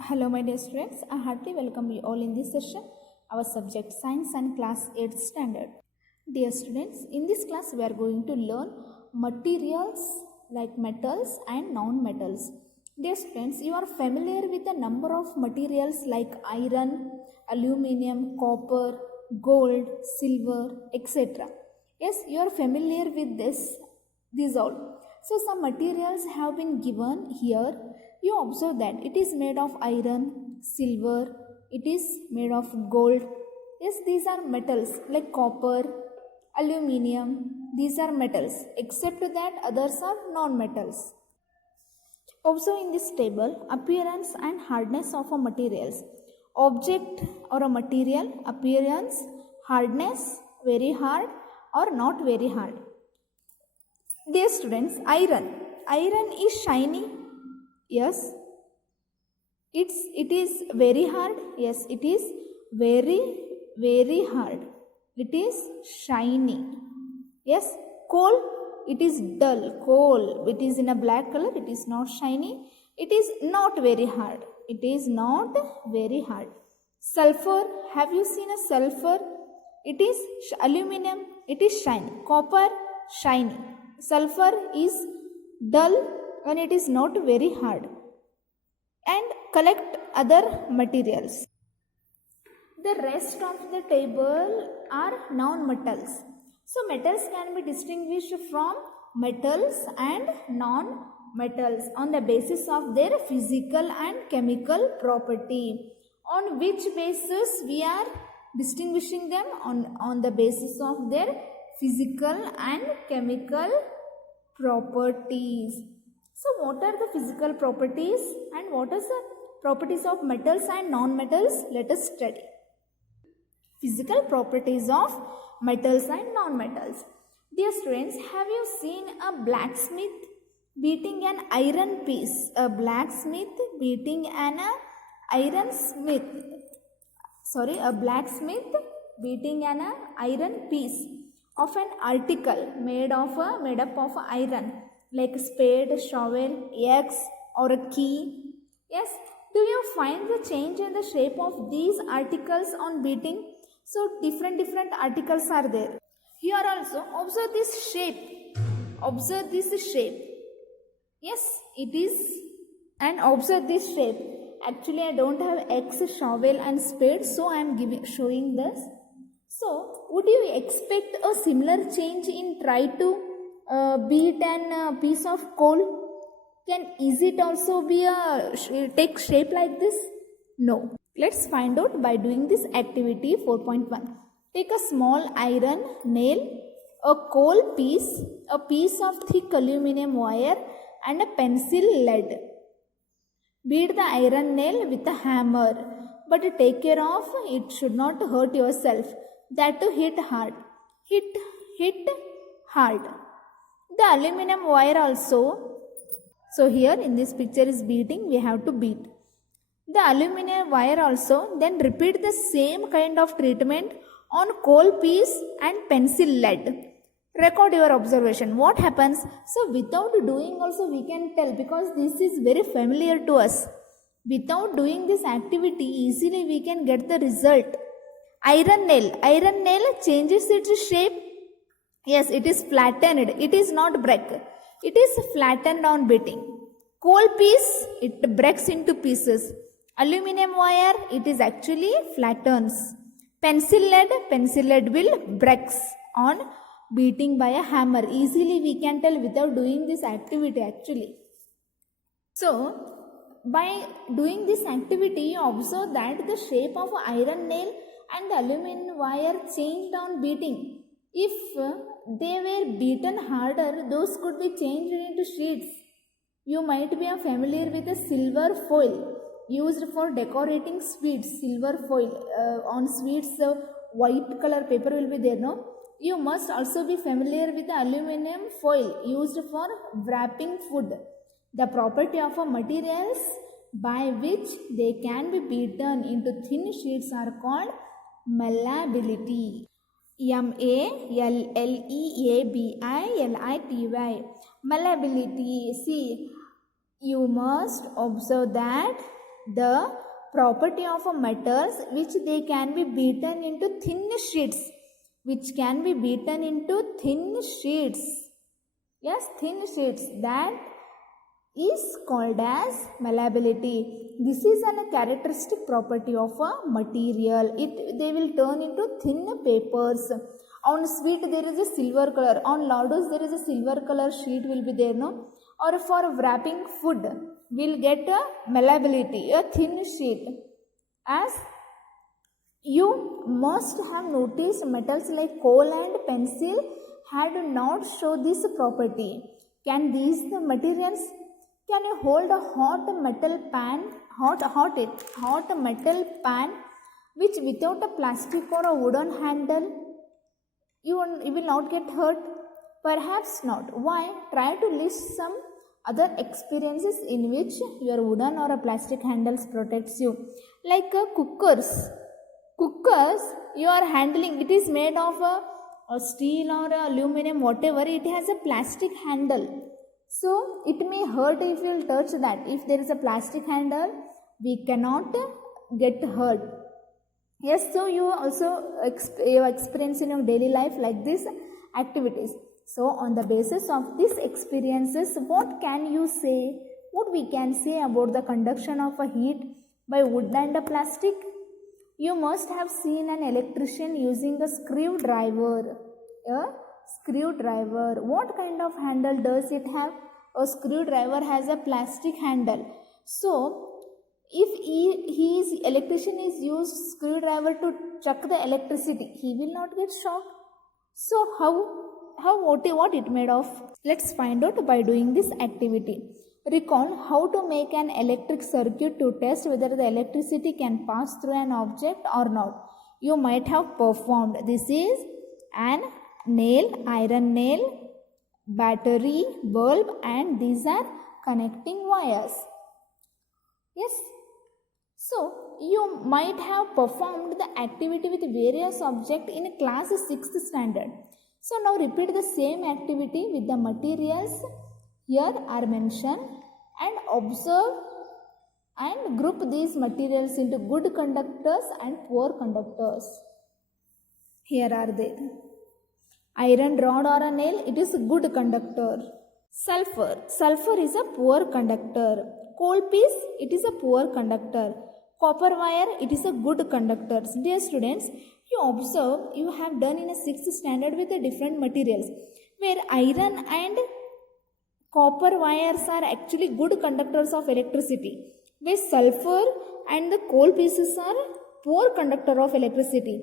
Hello, my dear students. I heartily welcome you all in this session, our subject Science and Class 8th Standard. Dear students, in this class we are going to learn materials like metals and non-metals. Dear students, you are familiar with the number of materials like iron, aluminium, copper, gold, silver, etc. Yes, you are familiar with these all. So some materials have been given here. You observe that it is made of iron, silver, it is made of gold. Yes, these are metals like copper, aluminium. These are metals, except that others are non-metals. Observe in this table appearance and hardness of a materials. Object or a material appearance, hardness, very hard or not very hard. Dear students, iron. Iron is shiny. Yes. It is very hard. Yes, it is very hard. It is shiny. Yes. Coal, it is dull. Coal, it is in a black color. It is not shiny. It is not very hard. It is not very hard. Sulfur, have you seen a sulfur? It is aluminum. It is shiny. Copper, shiny. Sulfur is dull and it is not very hard. And collect other materials. The rest of the table are non-metals. So metals can be distinguished from metals and non-metals on the basis of their physical and chemical property. On which basis we are distinguishing them? On the basis of their physical and chemical properties. So what are the physical properties and what are the properties of metals and non-metals? Let us study. Physical properties of metals and non-metals. Dear students, have you seen a blacksmith beating an iron piece? A blacksmith beating a blacksmith beating an iron piece of an article made up of iron, like spade, shovel, axe or a key. Yes, do you find the change in the shape of these articles on beating? So different articles are there. Here also observe this shape. Observe this shape. Yes, it is, and observe this shape. Actually, I don't have axe, shovel and spade, so I am showing this. So, would you expect a similar change in try to beat an piece of coal? Is it also be take shape like this? No. Let's find out by doing this activity 4.1. Take a small iron nail, a coal piece, a piece of thick aluminum wire and a pencil lead. Beat the iron nail with a hammer, but take care of it should not hurt yourself. That to hit hard. Hit hard. The aluminum wire also. So here in this picture is beating, we have to beat. The aluminum wire also, then repeat the same kind of treatment on coal piece and pencil lead. Record your observation. What happens? So without doing also we can tell, because this is very familiar to us. Without doing this activity easily we can get the result. Iron nail changes its shape. Yes, it is flattened. It is not break. It is flattened on beating. Coal piece, it breaks into pieces. Aluminum wire, it is actually flattens. Pencil lead will breaks on beating by a hammer. Easily we can tell without doing this activity actually. So, by doing this activity, you observe that the shape of iron nail and the aluminum wire changed on beating. If they were beaten harder, those could be changed into sheets. You might be familiar with a silver foil used for decorating sweets. Silver foil on sweets, white color paper will be there, no? You must also be familiar with the aluminum foil used for wrapping food. The property of a materials by which they can be beaten into thin sheets are called malleability. Malleability. See, you must observe that the property of a metals which they can be beaten into thin sheets, which can be beaten into thin sheets. Yes, thin sheets, that is called as malleability. This is a characteristic property of a material. They will turn into thin papers. On sweet there is a silver color. On laddus there is a silver color sheet will be there, no? Or for wrapping food, we'll get a malleability, a thin sheet. As you must have noticed, metals like coal and pencil had not show this property. Can these the materials? Can you hold a hot metal pan, hot metal pan, which without a plastic or a wooden handle, you will not get hurt? Perhaps not. Why? Try to list some other experiences in which your wooden or a plastic handles protects you. Like cookers. Cookers, you are handling, it is made of a steel or aluminum, whatever, it has a plastic handle. So it may hurt if you will touch that. If there is a plastic handle, we cannot get hurt. Yes, so you also experience in your daily life like this activities. So on the basis of these experiences, what can you say? What we can say about the conduction of a heat by wood and a plastic? You must have seen an electrician using a screwdriver. A screwdriver. What kind of handle does it have? A screwdriver has a plastic handle. So if his electrician is used screwdriver to chuck the electricity, he will not get shocked. So what it made of? Let's find out by doing this activity. Recall how to make an electric circuit to test whether the electricity can pass through an object or not. You might have performed. This is an nail, iron nail, battery, bulb, and these are connecting wires. Yes. So you might have performed the activity with various objects in class 6th standard. So now repeat the same activity with the materials here are mentioned and observe and group these materials into good conductors and poor conductors. Here are they. Iron rod or a nail, it is a good conductor. Sulfur is a poor conductor. Coal piece, it is a poor conductor. Copper wire, it is a good conductor. Dear students, you observe you have done in a 6th standard with the different materials where iron and copper wires are actually good conductors of electricity, where sulfur and the coal pieces are poor conductor of electricity.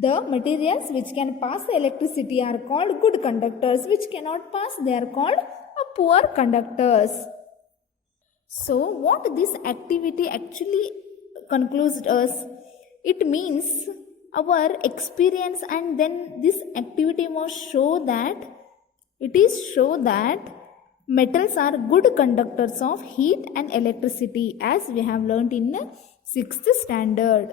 The materials which can pass the electricity are called good conductors, which cannot pass, they are called poor conductors. So what this activity actually concludes us? It means our experience, and then this activity was show that metals are good conductors of heat and electricity, as we have learnt in 6th standard.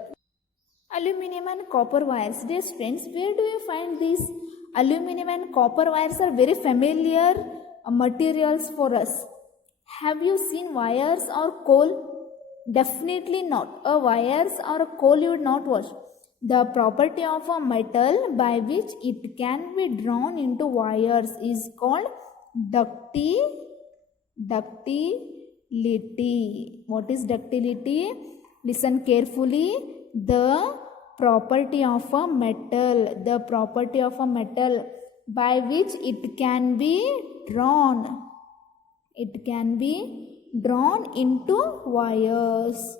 Aluminum and copper wires. Dear friends, where do you find these? Aluminum and copper wires are very familiar materials for us. Have you seen wires or coal? Definitely not. A wires or a coal you would not watch. The property of a metal by which it can be drawn into wires is called ductility. What is ductility? Listen carefully. The property of a metal by which it can be drawn into wires.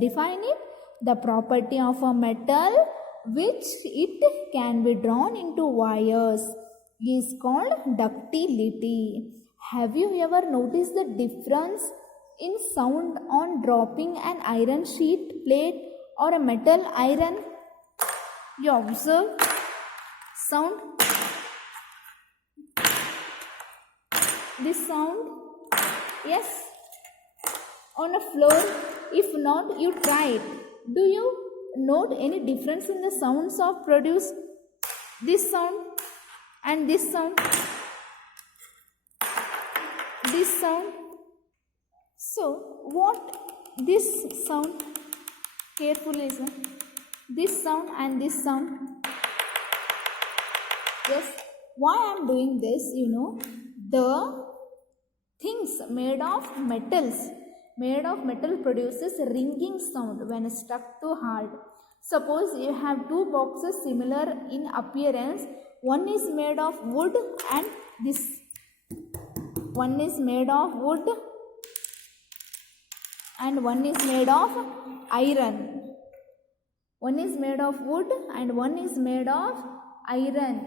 Define it. The property of a metal which it can be drawn into wires is called ductility. Have you ever noticed the difference in sound on dropping an iron sheet plate or a metal iron? You observe sound. This sound, yes, on a floor. If not, you try it. Do you note any difference in the sounds of produce? This sound and this sound. This sound. So what this sound, carefully listen, this sound and this sound. Yes, why I am doing this, the things made of metal produces ringing sound when stuck to hard. Suppose you have two boxes similar in appearance. One is made of wood and this one is made of wood and one is made of iron. One is made of wood and one is made of iron.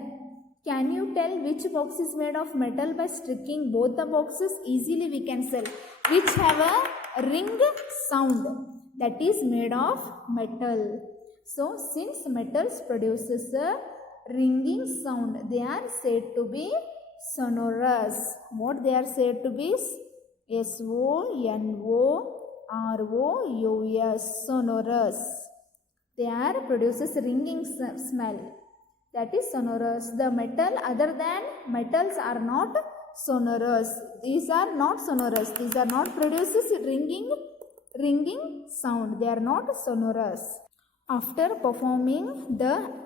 Can you tell which box is made of metal by striking both the boxes? Easily we can tell. Which have a ring sound, that is made of metal. So since metals produces a ringing sound, they are said to be sonorous. What they are said to be? S-O-N-O-R-O-U-S, sonorous. They are produces ringing smell. That is sonorous. The metal other than metals are not sonorous. These are not sonorous. These are not produces ringing sound. They are not sonorous. After performing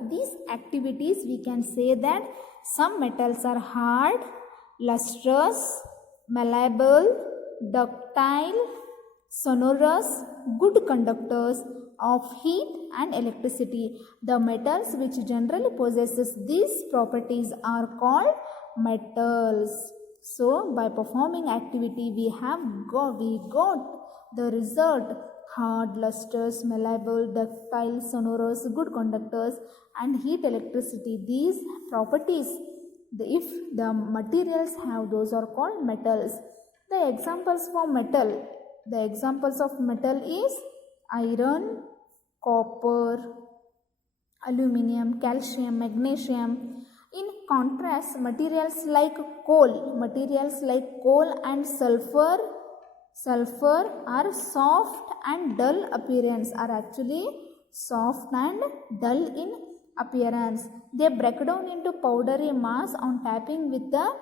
these activities, we can say that some metals are hard, lustrous, malleable, ductile, sonorous, good conductors of heat and electricity. The metals which generally possesses these properties are called metals. So by performing activity we got the result: hard, lustrous, malleable, ductile, sonorous, good conductors and heat electricity. These properties, if the materials have, those are called metals. The examples of metal is iron, copper, aluminum, calcium, magnesium. In contrast, materials like coal and sulfur are soft and dull appearance, are actually soft and dull in appearance. They break down into powdery mass on tapping with the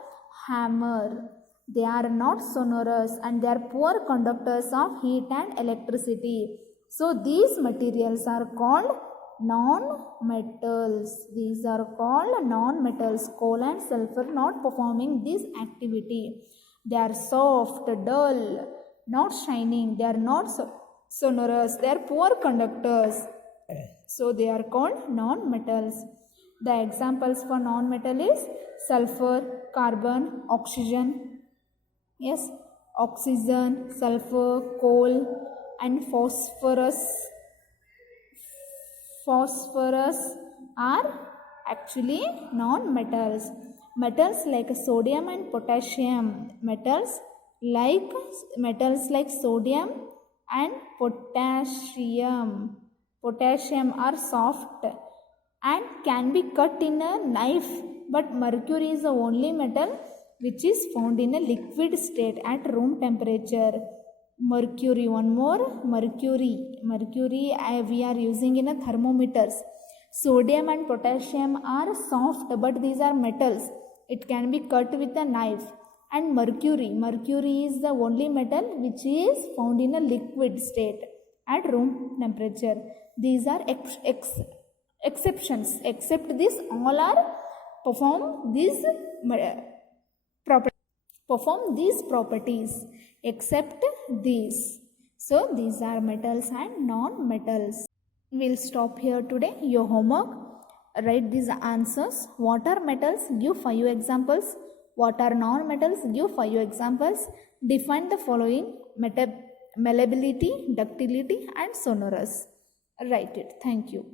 hammer. They are not sonorous and they are poor conductors of heat and electricity. So these materials are called non-metals. These are called non-metals. Coal and sulfur not performing this activity. They are soft, dull, not shining. They are not sonorous. They are poor conductors. So they are called non-metals. The examples for non-metal is sulfur, carbon, oxygen. Yes, oxygen, sulfur, coal and phosphorus are actually non-metals. Metals like sodium and potassium. Metals like sodium and potassium are soft and can be cut in a knife, but mercury is the only metal which is found in a liquid state at room temperature. Mercury, we are using in a thermometers. Sodium and potassium are soft, but these are metals. It can be cut with a knife. And mercury is the only metal which is found in a liquid state at room temperature. These are exceptions. Except this, all are perform these properties except these. So these are metals and non-metals. We'll stop here today. Your homework: write these answers. What are metals? Give 5 examples. What are non-metals? Give 5 examples. Define the following: malleability, ductility and sonorous. Write it. Thank you.